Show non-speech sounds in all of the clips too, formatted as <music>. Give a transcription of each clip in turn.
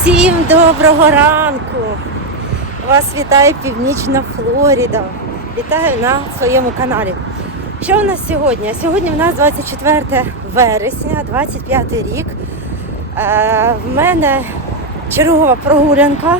Всім доброго ранку! Вас вітає Північна Флоріда. Вітаю на своєму каналі. Що у нас сьогодні? Сьогодні у нас 24 вересня, 25 рік. Е, в мене чергова прогулянка.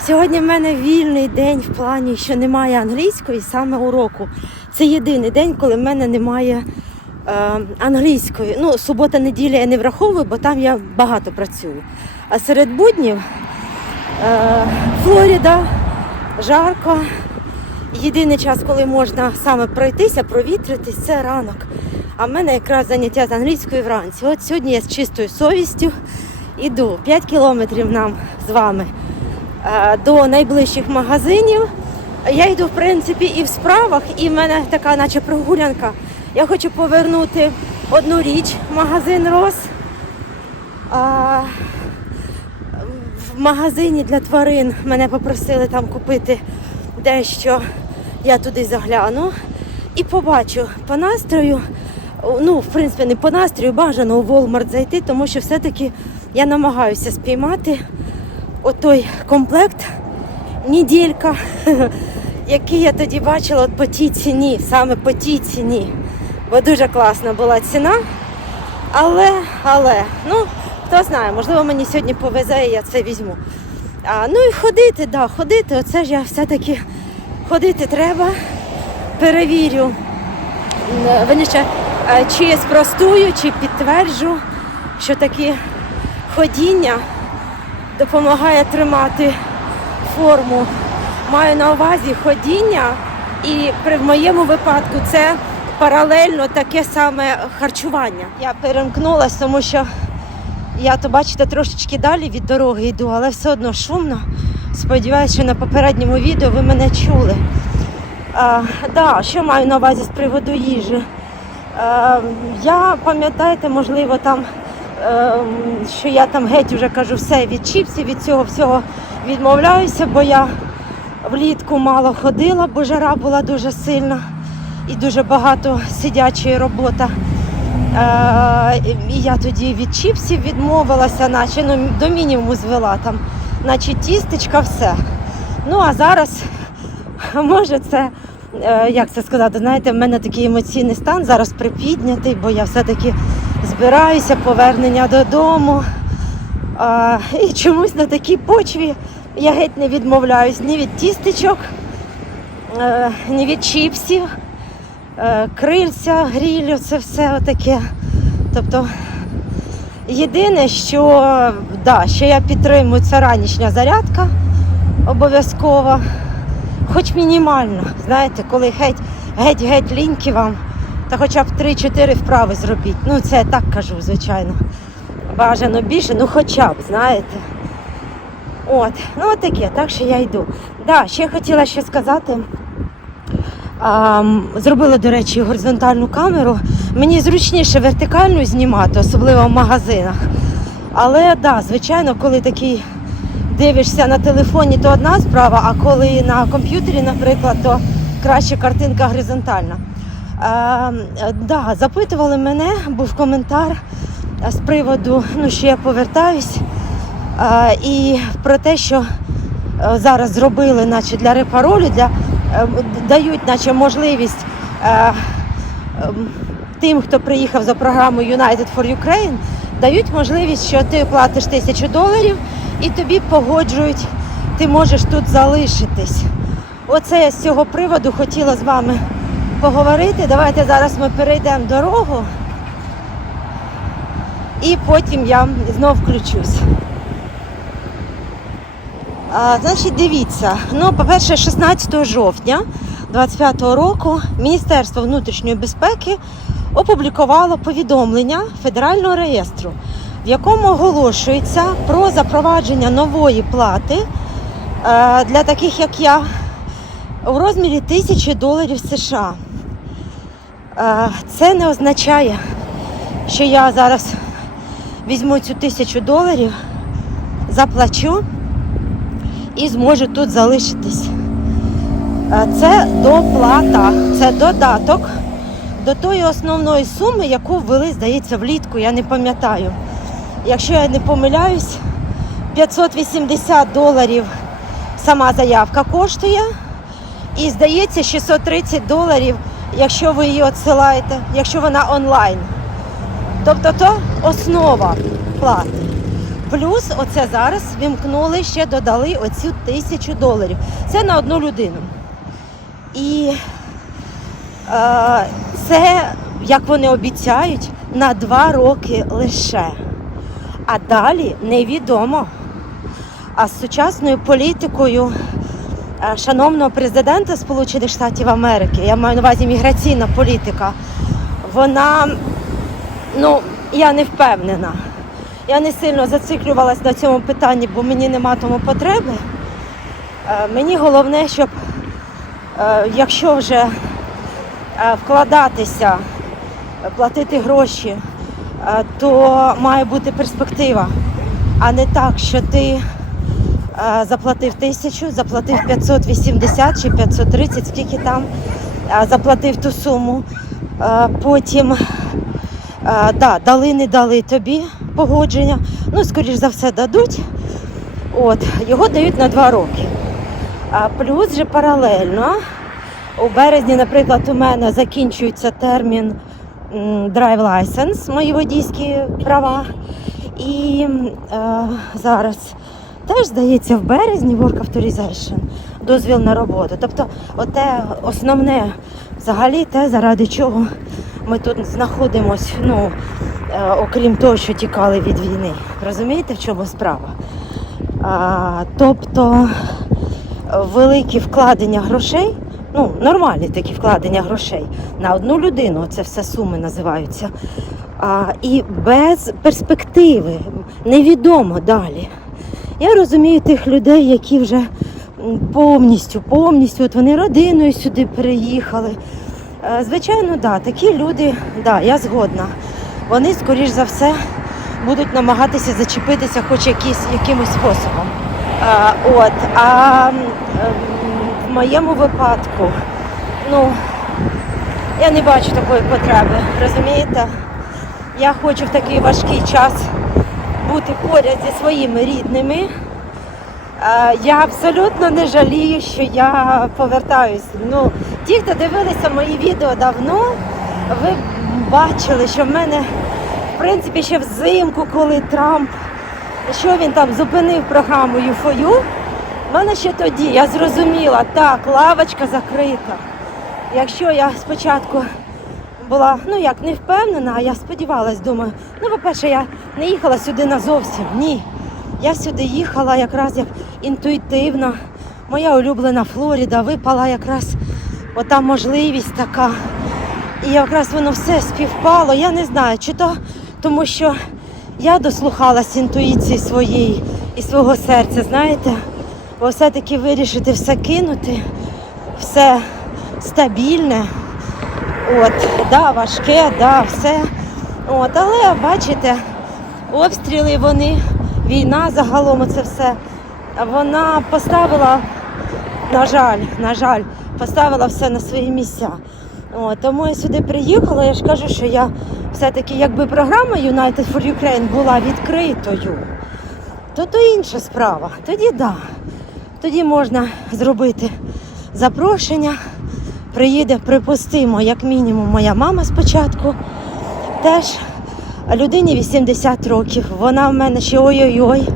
Сьогодні в мене вільний день в плані, що немає англійської саме уроку. Це єдиний день, коли в мене немає е, англійської. Ну, субота, неділя я не враховую, бо там я багато працюю. А серед буднів е, Флоріда, жарко. Єдиний час, коли можна саме пройтися, провітритись, це ранок. А в мене якраз заняття з англійської вранці. От сьогодні я з чистою совістю іду 5 кілометрів нам з вами е, до найближчих магазинів. Я йду, в принципі, і в справах, і в мене така, наче прогулянка. Я хочу повернути одну річ магазин Рос. В магазині для тварин мене попросили там купити дещо. Я туди загляну і побачу по настрою. Ну, в принципі, не по настрою, бажано у Walmart зайти, тому що все-таки я намагаюся спіймати отой комплект неділька, <laughs> який я тоді бачила от по тій ціні, саме по тій ціні. Бо дуже класна була ціна. Але, але, ну, хто знає, можливо, мені сьогодні повезе і я це візьму. А, ну і ходити, да, ходити, оце ж я все-таки ходити треба. Перевірю, м, верніше, е, чи спростую, чи підтверджу, що таке ходіння допомагає тримати форму. Маю на увазі ходіння, і при в моєму випадку це паралельно таке саме харчування. Я перемкнулася, тому що я то бачите трошечки далі від дороги йду, але все одно шумно. Сподіваюся, що на попередньому відео ви мене чули. А, да, що маю на увазі з приводу їжі? Е, я пам'ятаєте, можливо, там, е, що я там геть вже кажу все від чіпсів, від цього всього відмовляюся, бо я влітку мало ходила, бо жара була дуже сильна і дуже багато сидячої роботи. Е, я тоді від чіпсів відмовилася, наче ну, до мінімуму звела там, наче тістечка, все. Ну а зараз, <laughs> може, це, е, як це сказати, знаєте, в мене такий емоційний стан зараз припіднятий, бо я все-таки збираюся, повернення додому. А, і чомусь на такій почві я геть не відмовляюсь ні від тістечок, е, ні від чіпсів, крильця, грілю, це все отаке. Тобто єдине, що, да, що я підтримую, це ранішня зарядка обов'язкова, хоч мінімально. Знаєте, коли геть, геть, геть ліньки вам, та хоча б 3-4 вправи зробіть. Ну, це я так кажу, звичайно. Бажано більше, ну хоча б, знаєте. От, ну от таке, так що я йду. Да, ще хотіла ще сказати. Зробила, до речі, горизонтальну камеру. Мені зручніше вертикальну знімати, особливо в магазинах. Але да, звичайно, коли такий дивишся на телефоні, то одна справа, а коли на комп'ютері, наприклад, то краще картинка горизонтальна. А, да, запитували мене, був коментар з приводу, ну, що я повертаюсь. А, і про те, що е, зараз зробили наче для репаролю, для, е, дають наче можливість е, ем, тим, хто приїхав за програмою United for Ukraine, дають можливість, що ти платиш тисячу доларів і тобі погоджують, ти можеш тут залишитись. Оце я з цього приводу хотіла з вами поговорити. Давайте зараз ми перейдемо дорогу і потім я знов включусь. Значить, дивіться, ну, по-перше, 16 жовтня 2025 року Міністерство внутрішньої безпеки опублікувало повідомлення Федерального реєстру, в якому оголошується про запровадження нової плати е, для таких, як я, у розмірі тисячі доларів США. Е, це не означає, що я зараз візьму цю тисячу доларів, заплачу і зможу тут залишитись. Е, Це доплата, це додаток до тої основної суми, яку ввели, здається, влітку, я не пам'ятаю. Якщо я не помиляюсь, 580 доларів сама заявка коштує. І здається 630 доларів, якщо ви її відсилаєте, якщо вона онлайн. Тобто то основа плати. Плюс оце зараз вімкнули, ще додали оцю тисячу доларів. Це на одну людину. І е, це, як вони обіцяють, на два роки лише. А далі невідомо. А з сучасною політикою е, шановного президента Сполучених Штатів Америки, я маю на увазі міграційна політика, вона, ну, я не впевнена. Я не сильно зациклювалась на цьому питанні, бо мені нема тому потреби. Е, Мені головне, щоб е, якщо вже е, вкладатися, платити гроші, то має бути перспектива, а не так, що ти заплатив тисячу, заплатив 580 чи 530, скільки там, заплатив ту суму. Потім да, дали, не дали тобі погодження. Ну, скоріш за все, дадуть. От, його дають на два роки. А плюс же паралельно у березні, наприклад, у мене закінчується термін Drive License, мої водійські права. І е, зараз теж здається в березні Work Authorization, дозвіл на роботу. Тобто, оте основне взагалі те, заради чого ми тут знаходимося, ну, е, окрім того, що тікали від війни. Розумієте, в чому справа? А, тобто великі вкладення грошей, ну, нормальні такі вкладення грошей на одну людину, це все суми називаються. А, і без перспективи, невідомо далі. Я розумію тих людей, які вже повністю, повністю, от вони родиною сюди переїхали. Е, Звичайно, да, такі люди, да, я згодна. Вони, скоріш за все, будуть намагатися зачепитися хоч якісь, якимось способом. А, от, а в моєму випадку, ну, я не бачу такої потреби, розумієте? Я хочу в такий важкий час бути поряд зі своїми рідними. Е, Я абсолютно не жалію, що я повертаюсь. Ну, ті, хто дивилися мої відео давно, ви бачили, що в мене, в принципі, ще взимку, коли Трамп, що він там зупинив програму ЮФОЮ, в мене ще тоді я зрозуміла, так, лавочка закрита. Якщо я спочатку була, ну як не впевнена, а я сподівалась, думаю, ну, по-перше, я не їхала сюди назовсім. Ні. Я сюди їхала якраз як інтуїтивно. Моя улюблена Флоріда випала якраз ота можливість така. І якраз воно все співпало. Я не знаю, чи то тому, що я дослухалась інтуїції своєї і свого серця, знаєте, бо все-таки вирішити все кинути, все стабільне. От, да, важке, да, все. От, але бачите, обстріли вони, війна загалом це все. Вона поставила, на жаль, на жаль, поставила все на свої місця. От, тому я сюди приїхала, я ж кажу, що я все-таки, якби програма United for Ukraine була відкритою, то то інша справа. Тоді. Да. Тоді можна зробити запрошення. Приїде, припустимо, як мінімум, моя мама спочатку. Теж людині 80 років. Вона в мене ще ой-ой-ой.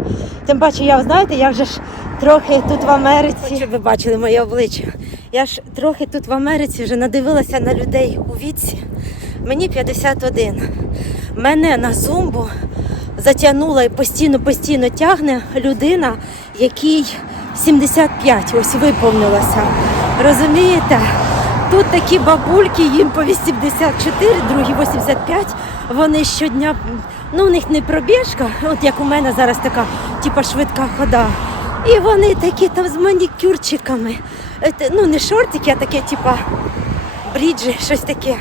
Тим паче, я знаєте, я вже ж трохи тут в Америці. Щоб ви бачили моє обличчя. Я ж трохи тут в Америці вже надивилася на людей у віці. Мені 51. Мене на зумбу затягнула і постійно-постійно тягне людина, якій 75 ось виповнилося. Розумієте? Тут такі бабульки, їм по 84, другі 85. Вони щодня, ну у них не пробіжка, от як у мене зараз така, типа швидка хода. І вони такі там з манікюрчиками. Е, Ну, не шортики, а таке, типа бріджі, щось таке.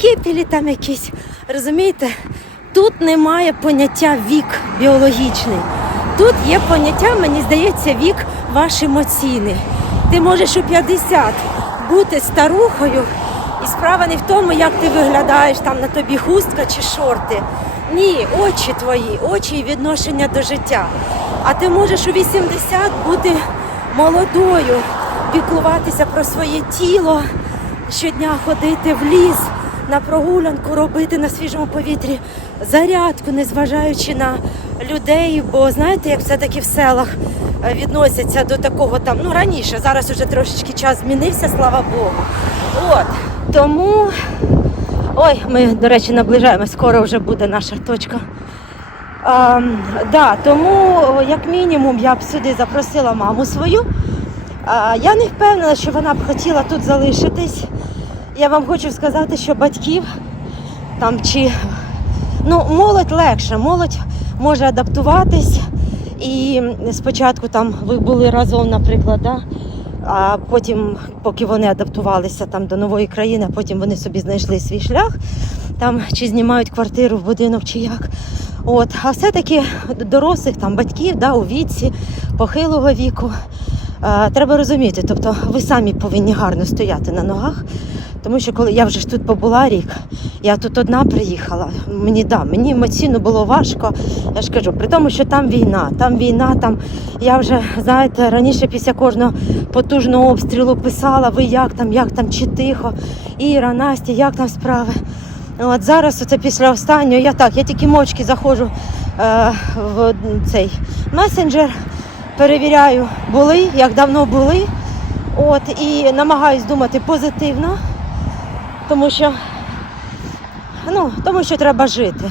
Кепілі там якісь. Розумієте? Тут немає поняття вік біологічний. Тут є поняття, мені здається, вік ваш емоційний. Ти можеш у 50 бути старухою, і справа не в тому, як ти виглядаєш, там на тобі хустка чи шорти. Ні, очі твої, очі і відношення до життя. А ти можеш у 80 бути молодою, піклуватися про своє тіло, щодня ходити в ліс, на прогулянку, робити на свіжому повітрі зарядку, незважаючи на людей. Бо знаєте, як все-таки в селах е, відносяться до такого там, ну раніше, зараз уже трошечки час змінився, слава Богу. От тому. Ой, ми, до речі, наближаємось, скоро вже буде наша точка. А, да, тому, як мінімум, я б сюди запросила маму свою. А, я не впевнена, що вона б хотіла тут залишитись. Я вам хочу сказати, що батьків там чи ну, молодь легше, молодь може адаптуватись. І спочатку там ви були разом, наприклад, да? А потім, поки вони адаптувалися там до нової країни, потім вони собі знайшли свій шлях, там чи знімають квартиру в будинок, чи як. От, а все-таки дорослих там батьків да, у віці, похилого віку. Треба розуміти, тобто ви самі повинні гарно стояти на ногах. Тому що коли я вже ж тут побула рік, я тут одна приїхала. Мені да, мені емоційно було важко. Я ж кажу, при тому, що там війна, там війна, там я вже знаєте, раніше після кожного потужного обстрілу писала, ви як там, як там, чи тихо, Іра, Настя, як там справи. От зараз, оце після останнього, я так, я тільки мовчки заходжу е, в цей месенджер, перевіряю, були, як давно були. От, і намагаюсь думати позитивно, тому що, ну, тому що треба жити.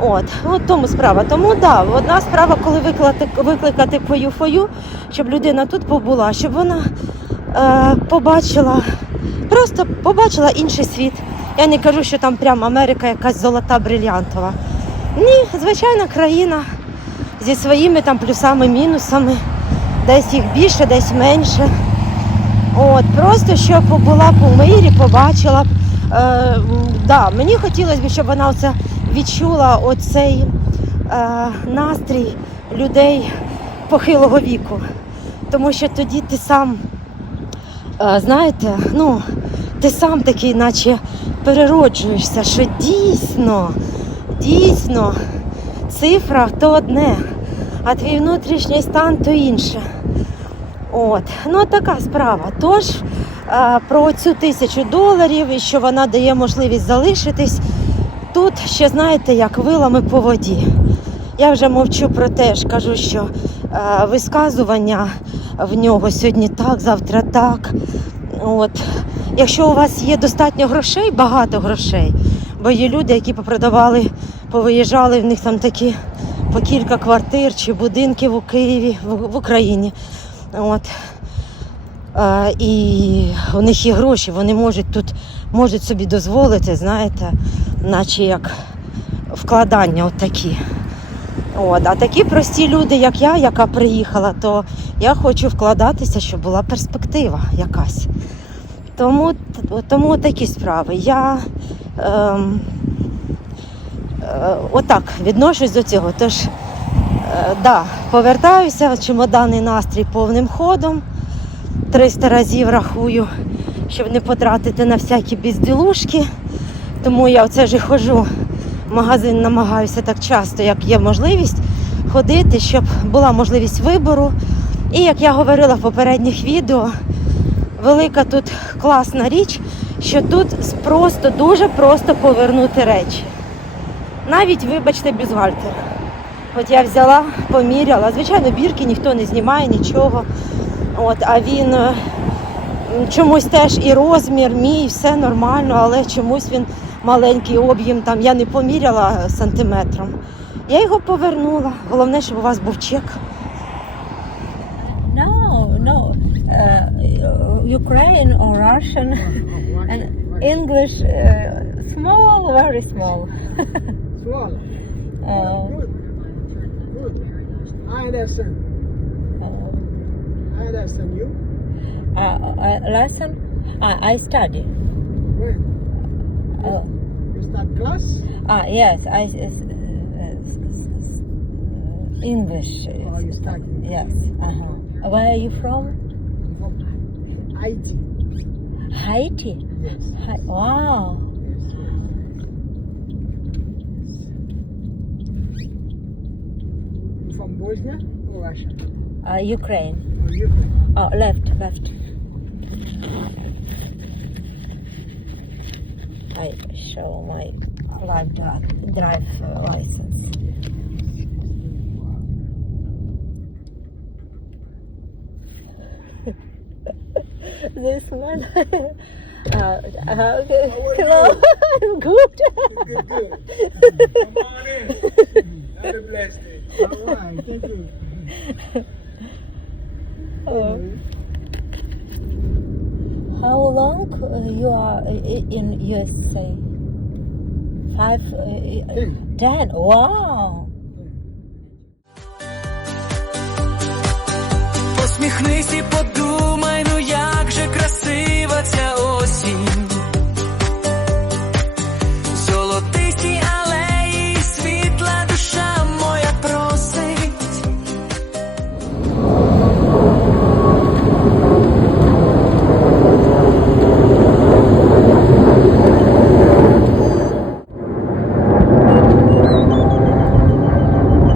От, от тому справа. Тому да, одна справа, коли викликати, викликати фою-фою, щоб людина тут побула, щоб вона е, побачила, просто побачила інший світ. Я не кажу, що там прямо Америка якась золота брильянтова. Ні, звичайна країна зі своїми там плюсами, мінусами. Десь їх більше, десь менше. От, просто щоб була по мирі, побачила. Е, да, мені хотілося б, щоб вона оце відчула оцей е, настрій людей похилого віку. Тому що тоді ти сам, е, знаєте, ну, ти сам такий, наче перероджуєшся, що дійсно, дійсно, цифра то одне, а твій внутрішній стан то інше. От, ну така справа. Тож е, про цю тисячу доларів і що вона дає можливість залишитись. Тут ще знаєте, як вилами по воді. Я вже мовчу про те, ж кажу, що е, висказування в нього сьогодні так, завтра так. От. Якщо у вас є достатньо грошей, багато грошей, бо є люди, які попродавали, повиїжджали, в них там такі по кілька квартир чи будинків у Києві, в, в Україні. От. Е, і у них є гроші, вони можуть тут можуть собі дозволити, знаєте, наче як вкладання от такі. От. А такі прості люди, як я, яка приїхала, то я хочу вкладатися, щоб була перспектива якась. Тому, тому такі справи. Я ем, е, отак відношусь до цього. Тож, е, да, повертаюся, чемоданний настрій повним ходом. 300 разів рахую, щоб не потратити на всякі безділушки. Тому я оце ж і ходжу в магазин, намагаюся так часто, як є можливість, ходити, щоб була можливість вибору. І як я говорила в попередніх відео, велика тут класна річ, що тут просто дуже просто повернути речі. Навіть, вибачте, бюстгальтер. От я взяла, поміряла. Звичайно, бірки ніхто не знімає нічого. От, а він е, чомусь теж і розмір мій, все нормально, але чомусь він маленький об'єм. Там я не поміряла сантиметром. Я його повернула. Головне, щоб у вас був чек. No, no. Uh, Ukraine or Russian <laughs> and English uh, small, very small. Small. Uh. <laughs> I understand. uh, I understand you. uh, uh, lesson? Uh, I study. When? Uh, You start class? ah, yes, I uh, uh, English. Or you start Yes. Uh-huh. Where are you from? from IT? Haiti. Yes. Hi- wow. yes. Bosnia or Russia? Uh, Ukraine. Or Ukraine? Oh, left, left. I show my live drive, drive uh, license. <laughs> this man. <laughs> uh, uh, okay. Hello, <laughs> I'm good. Good, good. Come on in. Have a blessed day. All right, thank you. Oh. How long uh, you are uh, in USA? Five, uh, Ten. ten. Wow. Посміхнись і подумай.